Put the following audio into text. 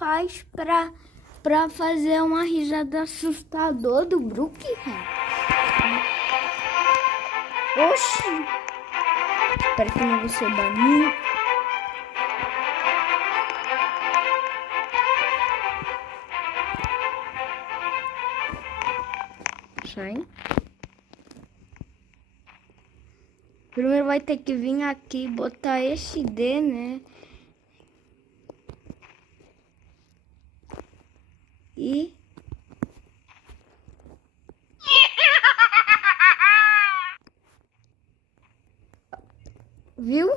faz pra fazer uma risada assustadora do Brookhaven? Oxi! Espero que eu não vou ser banido. Sai. Primeiro vai ter que vir aqui e botar esse D, né? E... viu?